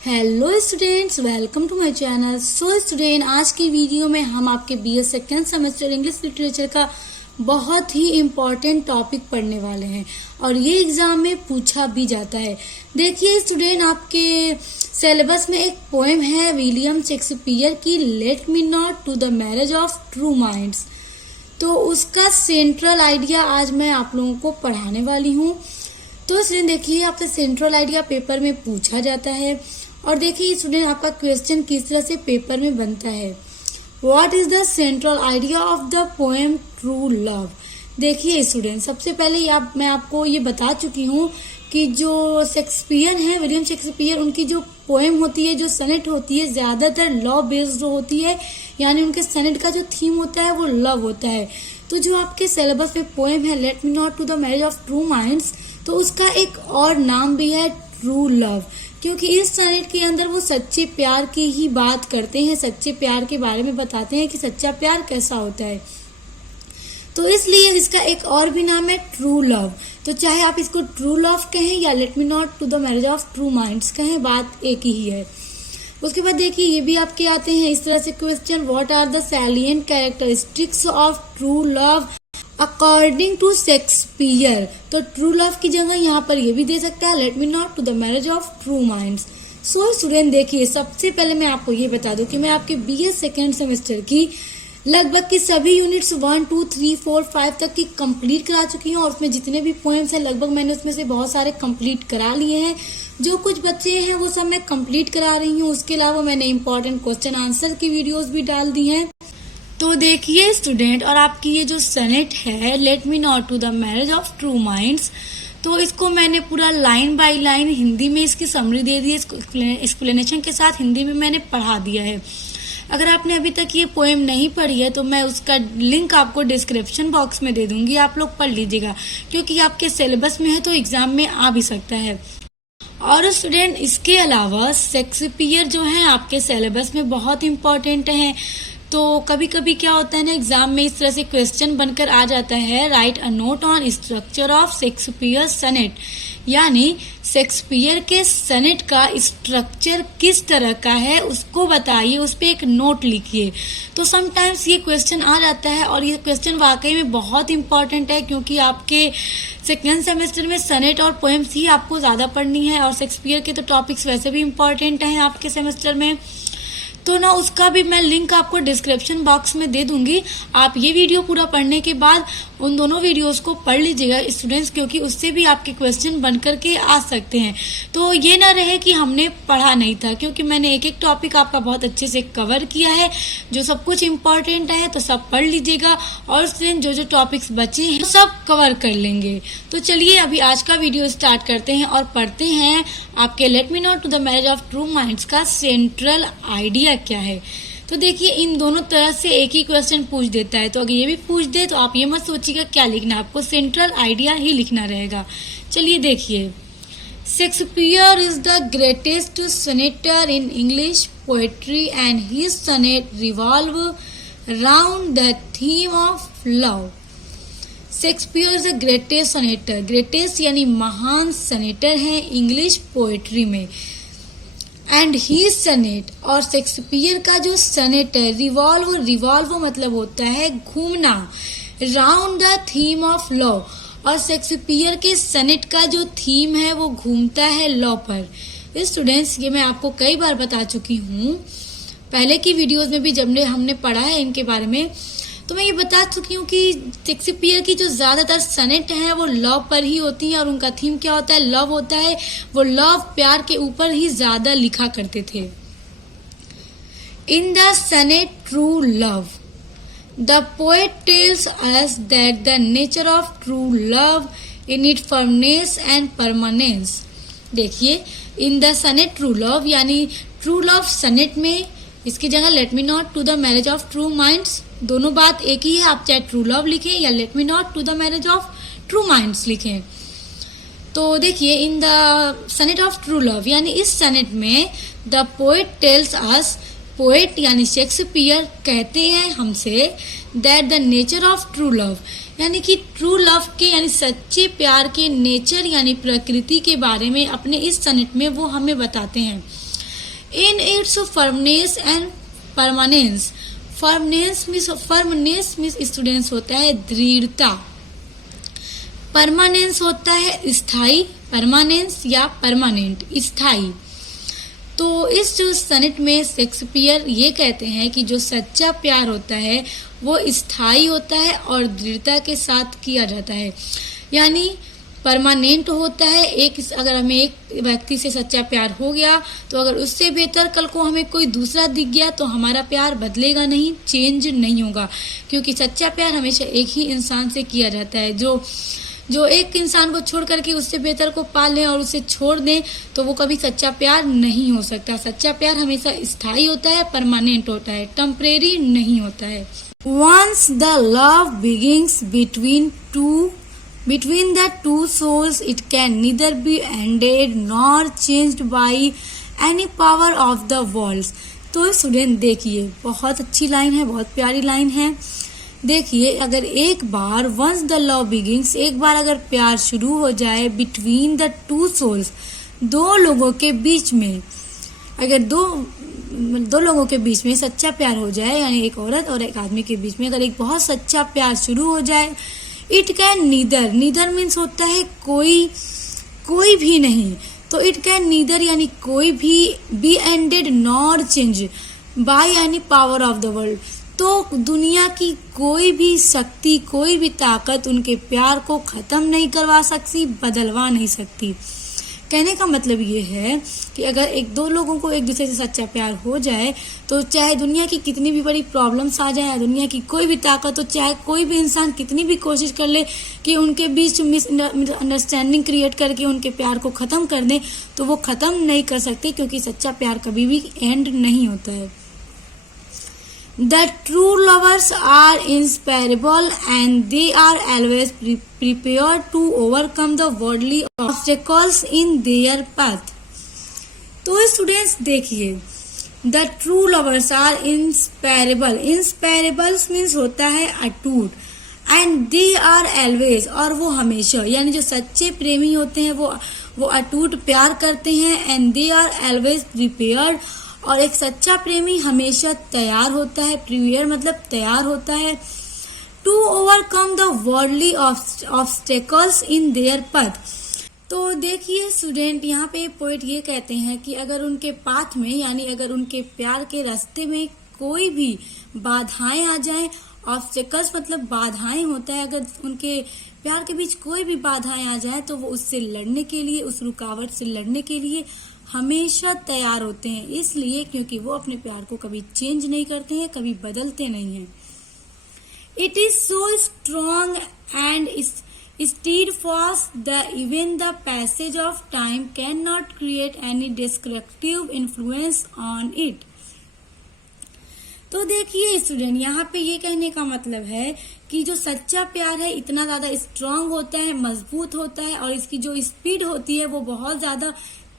Hello students, welcome to my channel. So student, आज की video में हम आपके BA second semester English literature का बहुत ही इम्पॉर्टेंट टॉपिक पढ़ने वाले हैं और ये एग्जाम में पूछा भी जाता है। देखिए स्टूडेंट, आपके सिलेबस में एक पोएम है विलियम शेक्सपियर की, let me not to the marriage of true minds. तो उसका सेंट्रल आइडिया आज मैं आप लोगों को पढ़ाने वाली हूँ। तो स्टूडेंट देखिए, आपसे सेंट्रल आइडिया पेपर में पूछा जाता है और देखिए स्टूडेंट, आपका क्वेश्चन किस तरह से पेपर में बनता है। What is the central idea of the poem true love. देखिए स्टूडेंट, सबसे पहले मैं आपको ये बता चुकी हूँ कि जो शेक्सपियर हैं, विलियम शेक्सपियर, उनकी जो पोएम होती है, जो सनेट होती है, ज्यादातर लव बेस्ड होती है, यानी उनके सनेट का जो थीम होता है वो लव होता है। तो जो आपके सिलेबस में पोएम है let me not to the marriage of true minds, तो उसका एक और नाम भी है ट्रू लव, क्योंकि इस सनेट के अंदर वो सच्चे प्यार की ही बात करते हैं, सच्चे प्यार के बारे में बताते हैं कि सच्चा प्यार कैसा होता है। तो इसलिए इसका एक और भी नाम है ट्रू लव। तो चाहे आप इसको ट्रू लव कहें या let me not to the marriage of true minds कहें, बात एक ही है। उसके बाद देखिए, ये भी आपके आते हैं इस तरह से question, what are the salient characteristics of true love according to Shakespeare. तो ट्रू लव की जगह यहाँ पर ये भी दे सकता है, let me not to the marriage of true minds. So student देखिए, सबसे पहले मैं आपको ये बता दूं कि मैं आपके बीए सेकेंड सेमेस्टर की लगभग की सभी यूनिट्स 1, 2, 3, 4, 5 तक की कंप्लीट करा चुकी हूँ और उसमें जितने भी पोएम्स हैं लगभग मैंने उसमें से बहुत सारे कंप्लीट करा लिए हैं। जो कुछ बच्चे हैं वो सब मैं कंप्लीट करा रही हूँ। उसके अलावा मैंने इंपॉर्टेंट क्वेश्चन आंसर की वीडियोस भी डाल दी हैं। तो देखिए स्टूडेंट, और आपकी ये जो सनेट है let me not to the marriage of true minds, तो इसको मैंने पूरा लाइन बाय लाइन हिंदी में इसकी समरी दे दी है, एक्सप्लेनेशन के साथ हिंदी में मैंने पढ़ा दिया है। अगर आपने अभी तक ये पोएम नहीं पढ़ी है तो मैं उसका लिंक आपको डिस्क्रिप्शन बॉक्स में दे दूंगी, आप लोग पढ़ लीजिएगा, क्योंकि आपके सिलेबस में है तो एग्जाम में आ भी सकता है। और स्टूडेंट, इसके अलावा शेक्सपियर जो है आपके सिलेबस में बहुत इंपॉर्टेंट है। तो कभी कभी क्या होता है ना, एग्जाम में इस तरह से क्वेश्चन बनकर आ जाता है, write a note on structure of Shakespeare sonnet, यानी शेक्सपियर के सनेट का स्ट्रक्चर किस तरह का है उसको बताइए, उस पर एक नोट लिखिए। तो समटाइम्स ये क्वेश्चन आ जाता है और ये क्वेश्चन वाकई में बहुत इंपॉर्टेंट है, क्योंकि आपके सेकेंड सेमेस्टर में सनेट और पोएम्स ही आपको ज्यादा पढ़नी है और शेक्सपियर के तो टॉपिक्स वैसे भी इंपॉर्टेंट हैं आपके सेमेस्टर में। तो ना उसका भी मैं लिंक आपको डिस्क्रिप्शन बॉक्स में दे दूंगी। आप ये वीडियो पूरा पढ़ने के बाद उन दोनों वीडियोस को पढ़ लीजिएगा स्टूडेंट्स, क्योंकि उससे भी आपके क्वेश्चन बन करके आ सकते हैं। तो ये ना रहे कि हमने पढ़ा नहीं था, क्योंकि मैंने एक एक टॉपिक आपका बहुत अच्छे से कवर किया है। जो सब कुछ इम्पोर्टेंट है तो सब पढ़ लीजिएगा और स्टूडेंट जो जो टॉपिक्स बचे हैं सब कवर कर लेंगे। तो चलिए अभी आज का वीडियो स्टार्ट करते हैं और पढ़ते हैं आपके let me not to the marriage of true minds का सेंट्रल आइडिया क्या है। तो देखिए, इन दोनों तरह से एक ही क्वेश्चन पूछ देता है, तो अगर ये भी पूछ दे तो आप ये मत सोचिएगा क्या लिखना, आपको सेंट्रल आइडिया ही लिखना रहेगा। चलिए देखिए, Shakespeare is the greatest sonneteer in English poetry and his sonnet revolve round the theme of love. Shakespeare is the greatest sonneteer, greatest यानी महान सनेटर है इंग्लिश पोएट्री में, एंड ही सनेट, और Shakespeare का जो सनेट है, revolve मतलब होता है घूमना, round the theme of love, और शेक्सपियर के सनेट का जो थीम है वो घूमता है लव पर। स्टूडेंट्स, ये मैं आपको कई बार बता चुकी हूँ, पहले की वीडियोस में भी जब हमने पढ़ा है इनके बारे में, तो मैं ये बता चुकी हूँ कि शेक्सपियर की जो ज्यादातर सनेट हैं वो लव पर ही होती हैं और उनका थीम क्या होता है, लव होता है। वो लव, प्यार के ऊपर ही ज्यादा लिखा करते थे। In the sonnet true love the poet tells us that the nature of true love in it firmness and permanence. देखिए, in the sonnet true love यानी ट्रू लव सनेट में, इसकी जगह let me not to the marriage of true minds, दोनों बात एक ही है, आप चाहे ट्रू लव लिखें या let me not to the marriage of true minds लिखें। तो देखिए, in the sonnet of true love यानी इस सनेट में the poet tells us, poet यानी शेक्सपियर कहते हैं हमसे, that the nature of true love यानी कि ट्रू लव के यानी सच्चे प्यार के नेचर यानी प्रकृति के बारे में अपने इस सनेट में वो हमें बताते हैं। In its firmness and permanence. Firmness means students होता है दृढ़ता, परमानेंस होता है स्थायी, परमानेंस या परमानेंट स्थायी। तो इस जो सनेट में शेक्सपियर ये कहते हैं कि जो सच्चा प्यार होता है वो स्थायी होता है और दृढ़ता के साथ किया जाता है, यानी परमानेंट होता है। अगर हमें एक व्यक्ति से सच्चा प्यार हो गया तो अगर उससे बेहतर कल को हमें कोई दूसरा दिख गया तो हमारा प्यार बदलेगा नहीं, चेंज नहीं होगा, क्योंकि सच्चा प्यार हमेशा एक ही इंसान से किया जाता है। जो एक इंसान को छोड़ करके उससे बेहतर को पा लें और उसे छोड़ दें तो वो कभी सच्चा प्यार नहीं हो सकता। सच्चा प्यार हमेशा स्थायी होता है, परमानेंट होता है, टेम्परेरी नहीं होता है। Once the love begins between the two souls, it can neither be ended nor changed by any power of the world। तो स्टूडेंट देखिए, बहुत अच्छी लाइन है, बहुत प्यारी लाइन है। देखिए, अगर एक बार once the love begins, एक बार अगर प्यार शुरू हो जाए between the two souls, दो लोगों के बीच में, अगर दो लोगों के बीच में सच्चा प्यार हो जाए, यानी एक औरत और एक आदमी के बीच में अगर एक बहुत सच्चा प्यार शुरू हो जाए, इट कैन नीदर मीन्स होता है कोई भी नहीं। तो इट कैन नीदर यानी कोई भी B ended nor change by any power of the world. तो दुनिया की कोई भी शक्ति, कोई भी ताकत उनके प्यार को खत्म नहीं करवा सकती, बदलवा नहीं सकती। कहने का मतलब ये है कि अगर दो लोगों को एक दूसरे से सच्चा प्यार हो जाए तो चाहे दुनिया की कितनी भी बड़ी प्रॉब्लम्स आ जाए, दुनिया की कोई भी ताकत हो, चाहे कोई भी इंसान कितनी भी कोशिश कर ले कि उनके बीच मिसअंडरस्टैंडिंग क्रिएट करके उनके प्यार को ख़त्म कर दें, तो वो ख़त्म नहीं कर सकते, क्योंकि सच्चा प्यार कभी भी एंड नहीं होता है। The true lovers are inseparable and they are always prepared to overcome the worldly obstacles in their path। तो स्टूडेंट्स देखिए, the true lovers are inseparable। Inseparables means होता है अटूट, and they are always, और वो हमेशा, यानी जो सच्चे प्रेमी होते हैं वो अटूट प्यार करते हैं, and they are always prepared, और एक सच्चा प्रेमी हमेशा तैयार होता है, प्रिपेयर मतलब तैयार होता है, to overcome the worldly obstacles in their path. तो देखिए स्टूडेंट, यहाँ पे पोएट ये कहते हैं कि अगर उनके पाथ में, यानी अगर उनके प्यार के रास्ते में कोई भी बाधाएं आ जाएं, ऑब्स्टेकल्स मतलब बाधाएं होता है, अगर उनके प्यार के बीच कोई भी बाधाएं आ जाए तो वो उससे लड़ने के लिए, उस रुकावट से लड़ने के लिए हमेशा तैयार होते हैं। इसलिए क्योंकि वो अपने प्यार को कभी चेंज नहीं करते हैं, कभी बदलते नहीं हैं। It is so strong and steadfast that even the passage of time cannot create any destructive influence on it। तो देखिए स्टूडेंट, यहाँ पे ये कहने का मतलब है कि जो सच्चा प्यार है इतना ज्यादा स्ट्रांग होता है, मजबूत होता है, और इसकी जो स्पीड होती है वो बहुत ज्यादा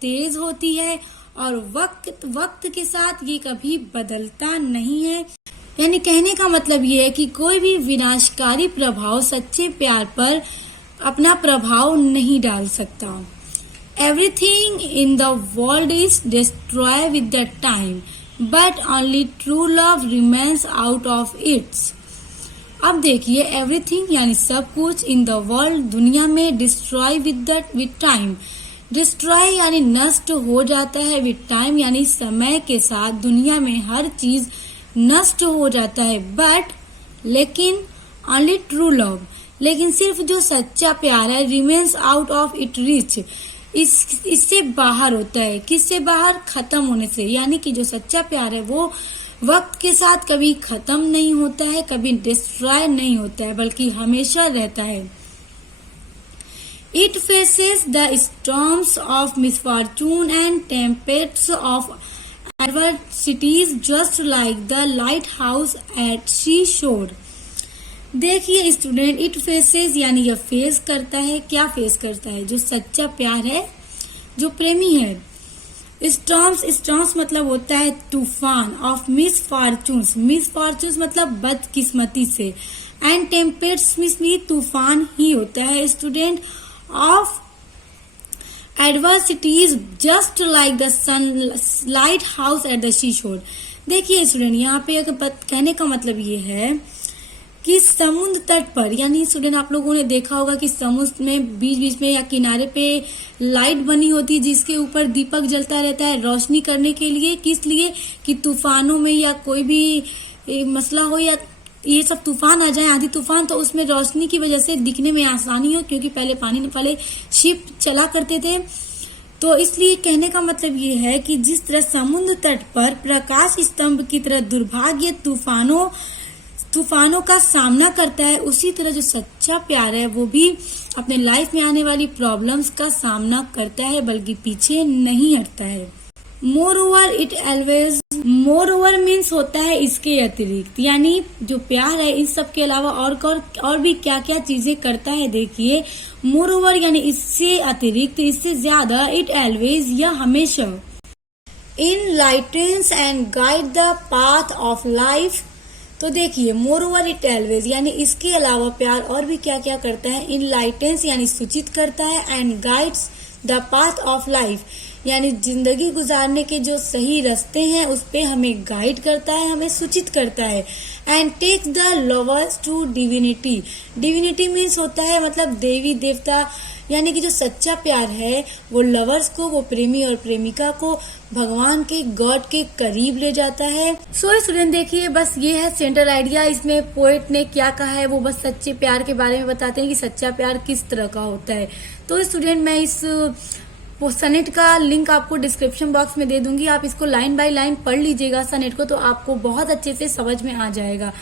तेज होती है, और वक्त के साथ ये कभी बदलता नहीं है। यानी कहने का मतलब ये है कि कोई भी विनाशकारी प्रभाव सच्चे प्यार पर अपना प्रभाव नहीं डाल सकता। Everything in the world is destroy with the time, but only true love remains out of its. अब देखिए, एवरीथिंग यानी सब कुछ, इन द वर्ल्ड दुनिया में, डिस्ट्रॉय विद टाइम, डिस्ट्रॉय यानी नष्ट हो जाता है, विद टाइम यानी समय के साथ दुनिया में हर चीज नष्ट हो जाता है, बट लेकिन ओनली ट्रू लव, लेकिन सिर्फ जो सच्चा प्यार है, remains out of it reach, इससे बाहर होता है। किससे बाहर? खत्म होने से। यानी कि जो सच्चा प्यार है वो वक्त के साथ कभी खत्म नहीं होता है, कभी डिस्ट्रॉय नहीं होता है, बल्कि हमेशा रहता है। It faces the storms of misfortune and tempests of adversities just like the lighthouse at seashore. देखिए स्टूडेंट, इट फेसेस यानी यह फेस करता है। क्या फेस करता है? जो सच्चा प्यार है, जो प्रेमी है। स्टॉर्म्स मतलब होता है तूफान, ऑफ मिसफॉर्चून्स, मिसफॉर्चून्स मतलब बदकिस्मती से, एंड टेम्पेस्ट्स में तूफान ही होता है student, of adversities just like the sunlight house at the seashore। देखिए स्टूडेंट, यहाँ पे कहने का मतलब ये है कि समुद्र तट पर, यानी स्टूडेंट आप लोगों ने देखा होगा कि समुद्र में बीच बीच में या किनारे पे लाइट बनी होती है जिसके ऊपर दीपक जलता रहता है रोशनी करने के लिए। किस लिए? कि तूफानों में या कोई भी मसला हो या ये सब तूफान आ जाए, आंधी तूफान, तो उसमें रोशनी की वजह से दिखने में आसानी हो, क्योंकि पहले शिप चला करते थे। तो इसलिए कहने का मतलब ये है कि जिस तरह समुद्र तट पर प्रकाश स्तंभ की तरह दुर्भाग्य तूफानों का सामना करता है, उसी तरह जो सच्चा प्यार है वो भी अपने लाइफ में आने वाली प्रॉब्लम्स का सामना करता है, बल्कि पीछे नहीं हटता है। मोर ओवर मीन्स होता है इसके अतिरिक्त, यानी जो प्यार है इन सब के अलावा और भी क्या क्या चीजें करता है। देखिए, मोर ओवर यानी इससे अतिरिक्त, इससे ज्यादा, इट ऑलवेज या हमेशा, enlightens and guide the path of life. तो देखिए, मोर ओवर इट ऑलवेज यानी इसके अलावा प्यार और भी क्या क्या करता है। इनलाइटन्स यानी सूचित करता है, and guides the path of life यानी जिंदगी गुजारने के जो सही रास्ते हैं उस पे हमें गाइड करता है, हमें सूचित करता है। And take the lovers to divinity. Divinity means होता है मतलब देवी देवता, यानी कि जो सच्चा प्यार है वो लवर्स को, वो प्रेमी और प्रेमिका को भगवान के, गॉड के करीब ले जाता है। सो स्टूडेंट देखिए, बस ये है सेंट्रल आइडिया। इसमें पोएट ने क्या कहा है, वो बस सच्चे प्यार के बारे में बताते हैं कि सच्चा प्यार किस तरह का होता है। तो स्टूडेंट मैं इस सनेट का लिंक आपको डिस्क्रिप्शन बॉक्स में दे दूंगी, आप इसको लाइन बाय लाइन पढ़ लीजिएगा सनेट को, तो आपको बहुत अच्छे से समझ में आ जाएगा।